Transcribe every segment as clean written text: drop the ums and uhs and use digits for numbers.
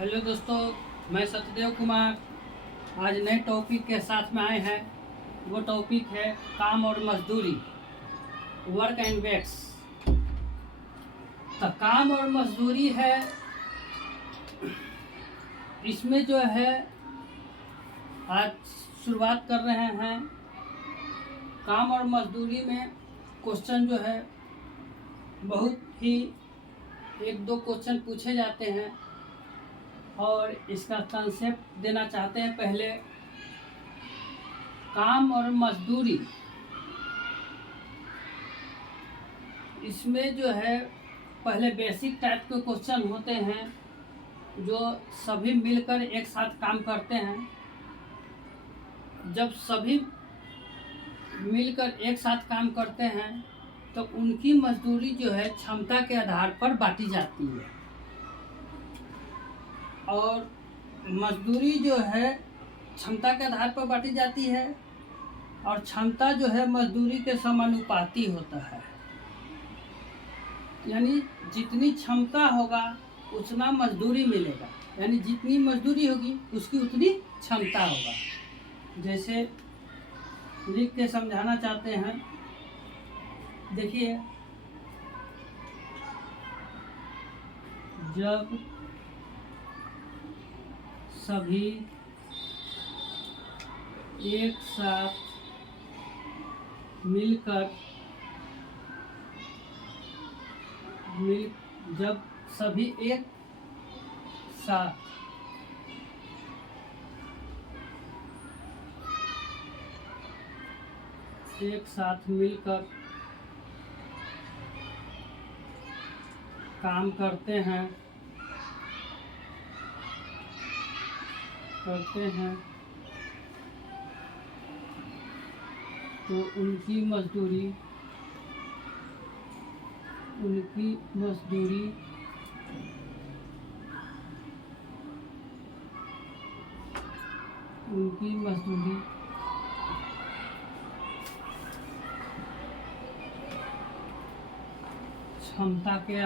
Hello दोस्तों, मैं सत्यदेव कुमार आज नए टॉपिक के साथ में आए हैं। वो टॉपिक है काम और मजदूरी, वर्क एंड वेक्स। तो काम और मजदूरी है, इसमें जो है आज शुरुआत कर रहे हैं। काम और मजदूरी में क्वेश्चन जो है बहुत ही एक दो क्वेश्चन पूछे जाते हैं और इसका कंसेप्ट देना चाहते हैं। पहले काम और मजदूरी, इसमें जो है पहले बेसिक टाइप के क्वेश्चन होते हैं जो सभी मिलकर एक साथ काम करते हैं। जब सभी मिलकर एक साथ काम करते हैं तो उनकी मजदूरी जो है क्षमता के आधार पर बांटी जाती है और मजदूरी जो है क्षमता के आधार पर बांटी जाती है और क्षमता जो है मजदूरी के समानुपाती होता है। यानी जितनी क्षमता होगा उतना मजदूरी मिलेगा, यानी जितनी मजदूरी होगी उसकी उतनी क्षमता होगा। जैसे लिख के समझाना चाहते हैं, देखिए, जब सभी एक साथ जब सभी एक साथ मिलकर काम करते हैं तो उनकी मजदूरी क्षमता के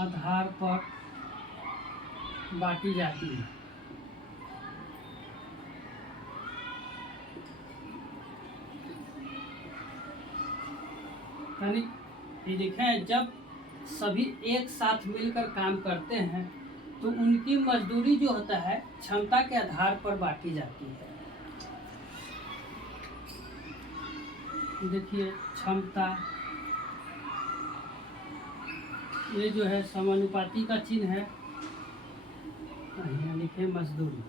आधार पर बांटी जाती है। यानी ये देखें, जब सभी एक साथ मिलकर काम करते हैं तो उनकी मजदूरी जो होता है क्षमता के आधार पर बांटी जाती है। देखिए, क्षमता ये जो है समानुपाती का चिन्ह है, यहाँ लिखे मजदूरी।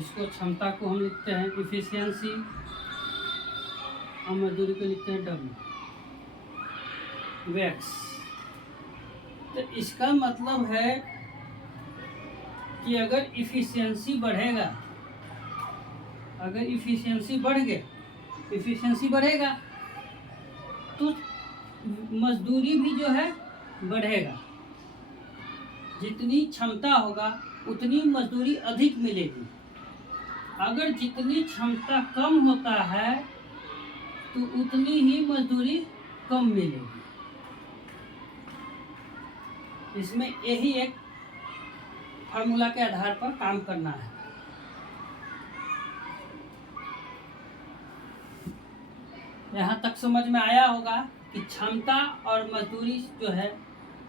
इसको क्षमता को हम लिखते हैं इफिशियंसी और मजदूरी को लिखते हैं डब्ल्यू वैक्स। तो इसका मतलब है कि अगर इफिशियंसी बढ़ेगा तो मजदूरी भी जो है बढ़ेगा। जितनी क्षमता होगा उतनी मजदूरी अधिक मिलेगी। अगर जितनी क्षमता कम होता है तो उतनी ही मजदूरी कम मिलेगी। इसमें यही एक फार्मूला के आधार पर काम करना है। यहाँ तक समझ में आया होगा कि क्षमता और मजदूरी जो है,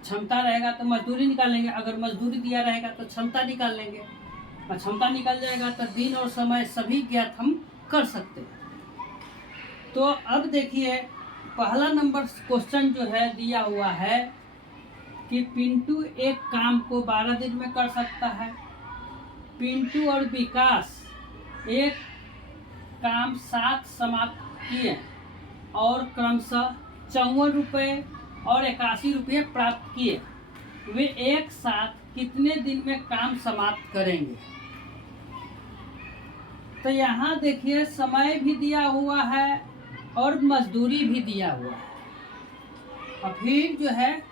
क्षमता रहेगा तो मजदूरी निकालेंगे, अगर मजदूरी दिया रहेगा तो क्षमता निकाल लेंगे, और क्षमता निकल जाएगा तो दिन और समय सभी ज्ञात हम कर सकते हैं। तो अब देखिए, पहला नंबर क्वेश्चन जो है दिया हुआ है कि पिंटू एक काम को 12 दिन में कर सकता है। पिंटू और विकास एक काम 7 समाप्त किए और क्रमशः 54 रुपये और 81 रुपये प्राप्त किए। वे एक साथ कितने दिन में काम समाप्त करेंगे? तो यहाँ देखिए, समय भी दिया हुआ है और मजदूरी भी दिया हुआ है, और फिर जो है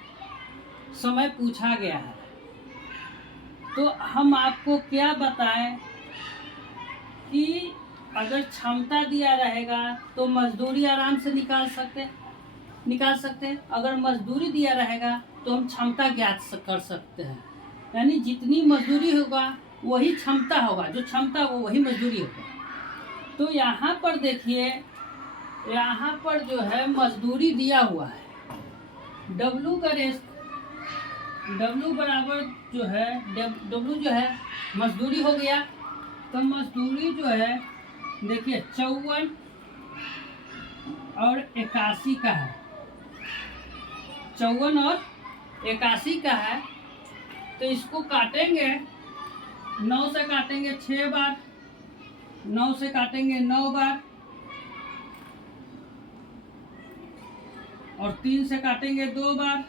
समय पूछा गया है। तो हम आपको क्या बताएं कि अगर क्षमता दिया रहेगा तो मजदूरी आराम से निकाल सकते हैं। अगर मजदूरी दिया रहेगा तो हम क्षमता ज्ञात कर सकते हैं। यानी जितनी मजदूरी होगा वही क्षमता होगा, जो क्षमता हो वही मजदूरी होगा। तो यहाँ पर देखिए, यहाँ पर जो है मजदूरी दिया हुआ है। W का रेस W बराबर जो है W जो है मजदूरी हो गया। तो मजदूरी जो है देखिए 54 और 81 का है। 54 और 81 का है। तो इसको काटेंगे, 9 से काटेंगे 6 बार, 9 से काटेंगे 9 बार, और 3 से काटेंगे 2 बार,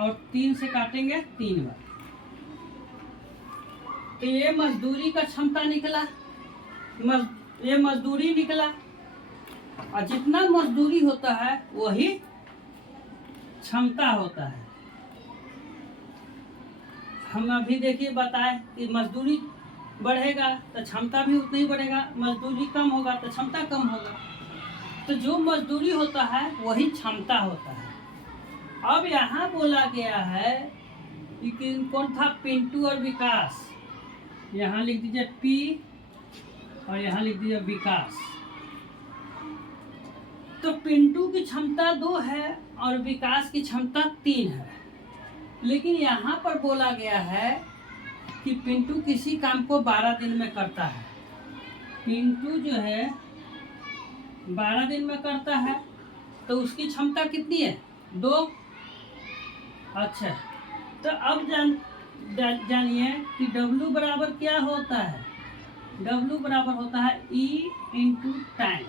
और 3 से काटेंगे 3 बार। तो ये मजदूरी का क्षमता निकला, ये मजदूरी निकला। और जितना मजदूरी होता है वही क्षमता होता है। हम अभी देखिए बताएं कि मजदूरी बढ़ेगा तो क्षमता भी उतना ही बढ़ेगा, मजदूरी कम होगा तो क्षमता कम होगा। तो जो मजदूरी होता है वही क्षमता होता है। अब यहाँ बोला गया है कि कौन था, पिंटू और विकास। यहाँ लिख दीजिए पी और यहाँ लिख दीजिए विकास। तो पिंटू की क्षमता 2 है और विकास की क्षमता 3 है। लेकिन यहाँ पर बोला गया है कि पिंटू किसी काम को 12 दिन में करता है। पिंटू जो है 12 दिन में करता है, तो उसकी क्षमता कितनी है, 2। अच्छा, तो अब जानिए कि W बराबर क्या होता है। W बराबर होता है E इंटू टाइम।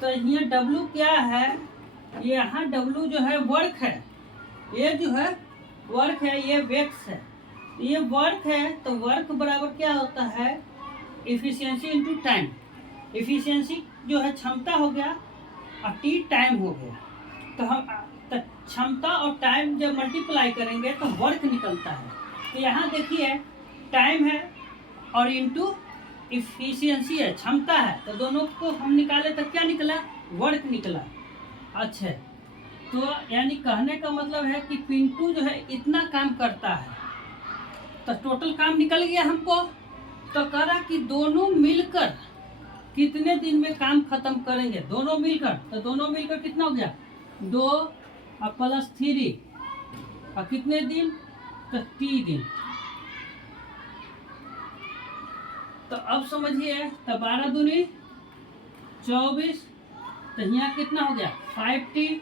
तो ये W क्या है, यहाँ W जो है वर्क है, ये जो है वर्क है, ये वेक्स है। ये वर्क है तो वर्क बराबर क्या होता है, इफिशियंसी इंटू टाइम। इफिशियंसी जो है क्षमता हो गया और टी टाइम हो गया। तो हम क्षमता और टाइम जब मल्टीप्लाई करेंगे तो वर्क निकलता है। तो यहाँ देखिए टाइम है और इंटू इफिशियंसी है, क्षमता है। तो दोनों को हम निकाले तो क्या निकला, वर्क निकला। अच्छा, तो यानी कहने का मतलब है कि पिंटू जो है इतना काम करता है, तो टोटल काम निकल गया हमको। तो कह रहा कि दोनों मिलकर कितने दिन में काम खत्म करेंगे, दोनों मिलकर। तो दोनों मिलकर कितना हो गया, 2 और प्लस 3 और कितने दिन, तो 3 दिन। तो अब समझिए, तो 12 दूनी 24, तो यहाँ कितना हो गया 5T।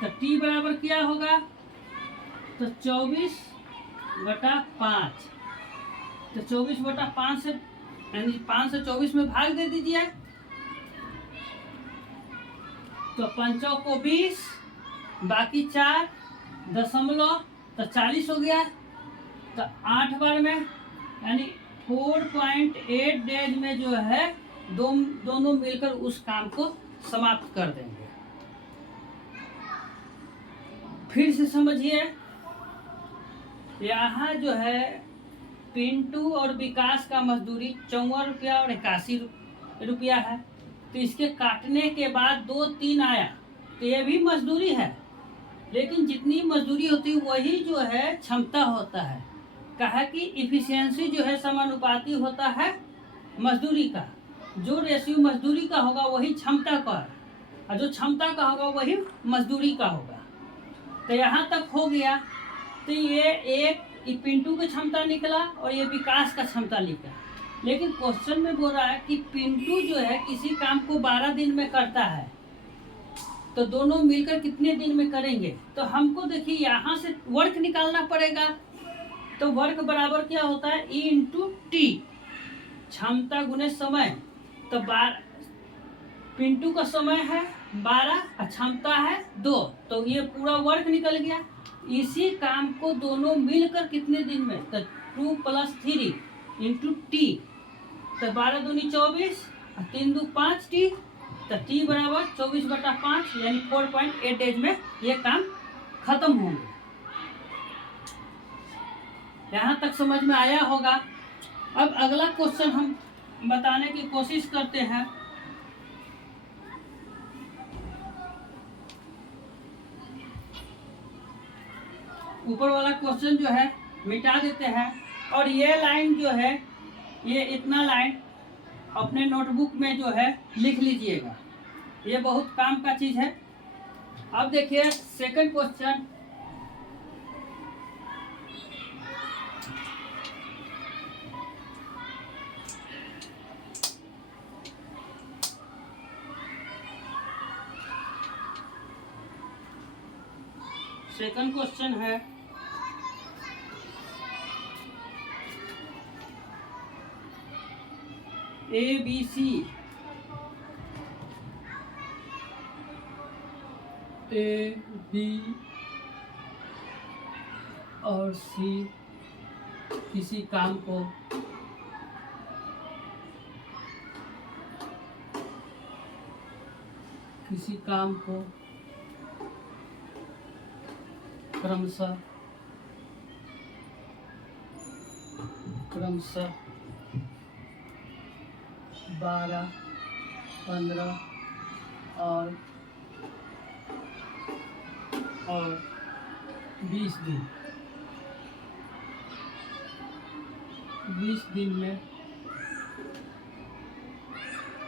तो T बराबर क्या होगा, तो 24/5। तो 24/5 से यानी 5 से 24 में भाग दे दीजिए। तो 5 को 20, बाकी 4 दशमलव, तो 40 हो गया। तो 8 बार में यानी 4.8 डेज में जो है दोनों मिलकर उस काम को समाप्त कर देंगे। फिर से समझिए, यहाँ जो है पिंटू और विकास का मजदूरी 54 रुपया और 81 रुपया है। तो इसके काटने के बाद 2, 3 आया, तो ये भी मजदूरी है। लेकिन जितनी मजदूरी होती है वही जो है क्षमता होता है। कहा कि इफिशियंसी जो है समानुपाती होता है मजदूरी का। जो रेशियो मजदूरी का होगा वही क्षमता का, और जो क्षमता का होगा वही मजदूरी का होगा। तो यहाँ तक हो गया। तो ये पिंटू की क्षमता निकला और ये विकास का क्षमता निकला। लेकिन क्वेश्चन में बोल रहा है कि पिंटू जो है किसी काम को 12 दिन में करता है, तो दोनों मिलकर कितने दिन में करेंगे। तो हमको देखिए यहाँ से वर्क निकालना पड़ेगा। तो वर्क बराबर क्या होता है, E इंटू टी, क्षमता गुने समय। तो पिंटू का समय है 12 और क्षमता है 2, तो ये पूरा वर्क निकल गया। इसी काम को दोनों मिलकर कितने दिन में, तो 2 + 3 इंटू टी। तो 12 दूनी 24 और 3 दू 5T। तो T बराबर 24/5 यानी 4.8 डेज में ये काम खत्म होंगे। यहाँ तक समझ में आया होगा। अब अगला क्वेश्चन हम बताने की कोशिश करते हैं। ऊपर वाला क्वेश्चन जो है मिटा देते हैं और ये लाइन जो है, ये इतना लाइन अपने नोटबुक में जो है लिख लीजिएगा, ये बहुत काम का चीज है। अब देखिए सेकंड क्वेश्चन। सेकंड क्वेश्चन है ABC A B और C किसी काम को क्रमशः 12, 15 और 20 दिन में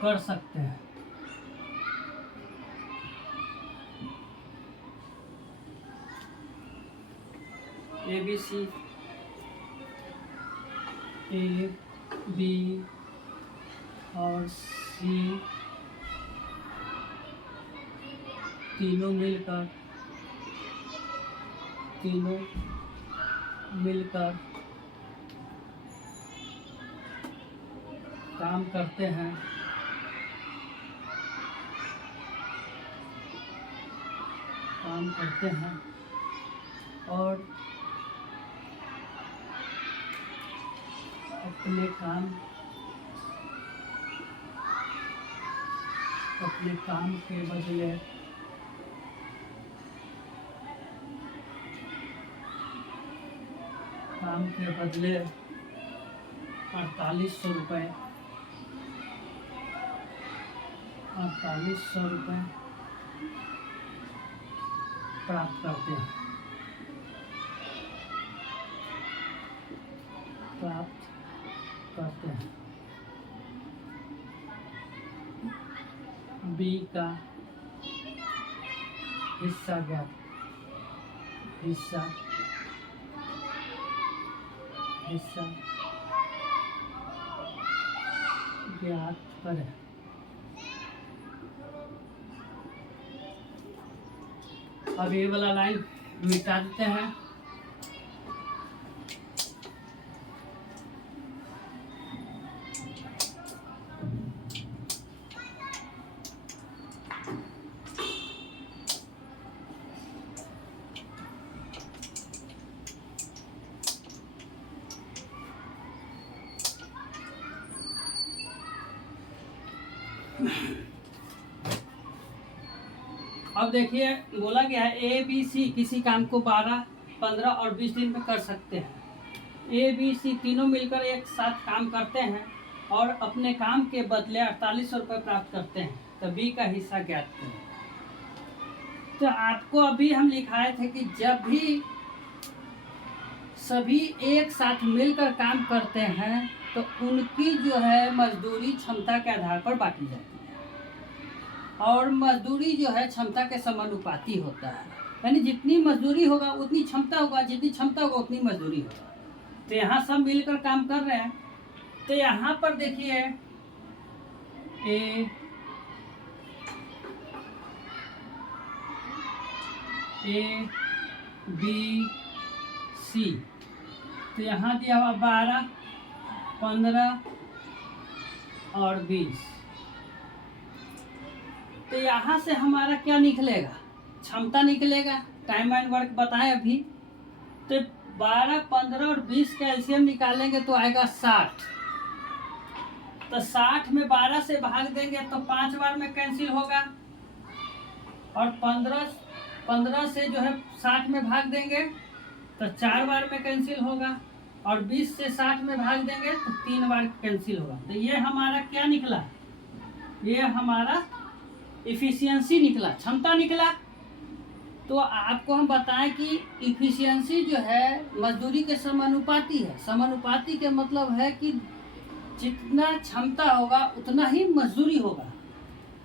कर सकते हैं। ABC A B और C तीनों मिलकर काम करते हैं और अपने काम के बदले 4800 रुपये प्राप्त करते हैं। बी का हिस्सा ज्ञात करें। अब ये वाला लाइन मिटा देते हैं। अब देखिए बोला गया है ABC किसी काम को 12, 15 और 20 दिन में कर सकते हैं। ABC तीनों मिलकर एक साथ काम करते हैं और अपने काम के बदले 4800 रुपये प्राप्त करते हैं। तो B का हिस्सा ज्ञात करें। तो आपको अभी हम लिखाए थे कि जब भी सभी एक साथ मिलकर काम करते हैं तो उनकी जो है मजदूरी क्षमता के आधार पर बांटी जाती है और मजदूरी जो है क्षमता के समानुपाती होता है, यानी जितनी मजदूरी होगा उतनी क्षमता होगा, जितनी क्षमता होगा उतनी मजदूरी होगा। तो यहाँ सब मिलकर काम कर रहे हैं। तो यहाँ पर देखिए A B C, तो यहाँ दिया हुआ 12, 15 और 20। तो यहाँ से हमारा क्या निकलेगा? क्षमता निकलेगा। टाइम एंड वर्क बताएं अभी। तो 12, 15 और 20 का एलसीएम निकालेंगे तो आएगा 60। तो 60 में 12 से भाग देंगे तो 5 बार में कैंसिल होगा और 15 से जो है 60 में भाग देंगे तो 4 बार में कैंसिल होगा और 20 से 60 में भाग देंगे तो 3 बार कैंसिल होगा। तो ये हमारा क्या निकला, ये हमारा इफिशियंसी निकला, क्षमता निकला। तो आपको हम बताएं कि इफिशियंसी जो है मजदूरी के समानुपाती है। समानुपाती के मतलब है कि जितना क्षमता होगा उतना ही मजदूरी होगा।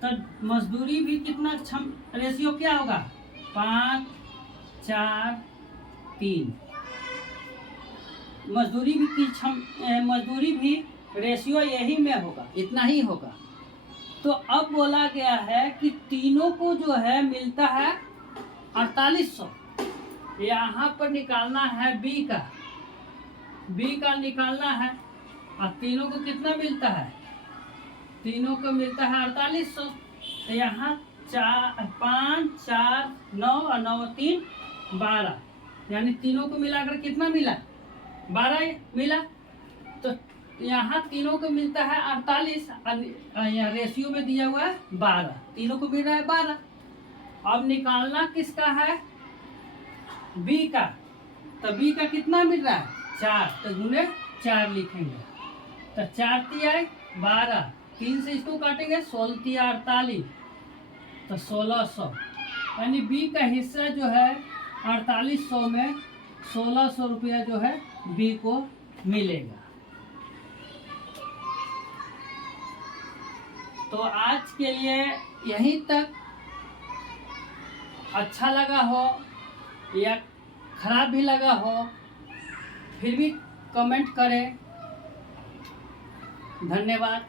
तो मजदूरी भी कितना रेशियो क्या होगा, 5, 4, 3। मजदूरी भी रेशियो यही में होगा, इतना ही होगा। तो अब बोला गया है कि तीनों को जो है मिलता है 4800। यहाँ पर निकालना है बी का निकालना है। और तीनों को कितना मिलता है, तीनों को मिलता है 4800। तो यहाँ 4, 5, 4, 9 और 9, 3, 12, यानी तीनों को मिलाकर कितना मिला, 12 मिला। तो यहाँ तीनों को मिलता है 48, यहाँ रेशियो में दिया हुआ है 12, तीनों को मिल रहा है 12। अब निकालना किसका है, बी का। तो बी का कितना मिल रहा है, 4, तो गुने 4 लिखेंगे। तो 4 तिया 12, 3 से इसको काटेंगे, 16 तिया 48, तो 1600। यानी बी का हिस्सा जो है 4800 में 1600 रुपया जो है बी को मिलेगा। तो आज के लिए यहीं तक। अच्छा लगा हो या खराब भी लगा हो फिर भी कमेंट करें। धन्यवाद।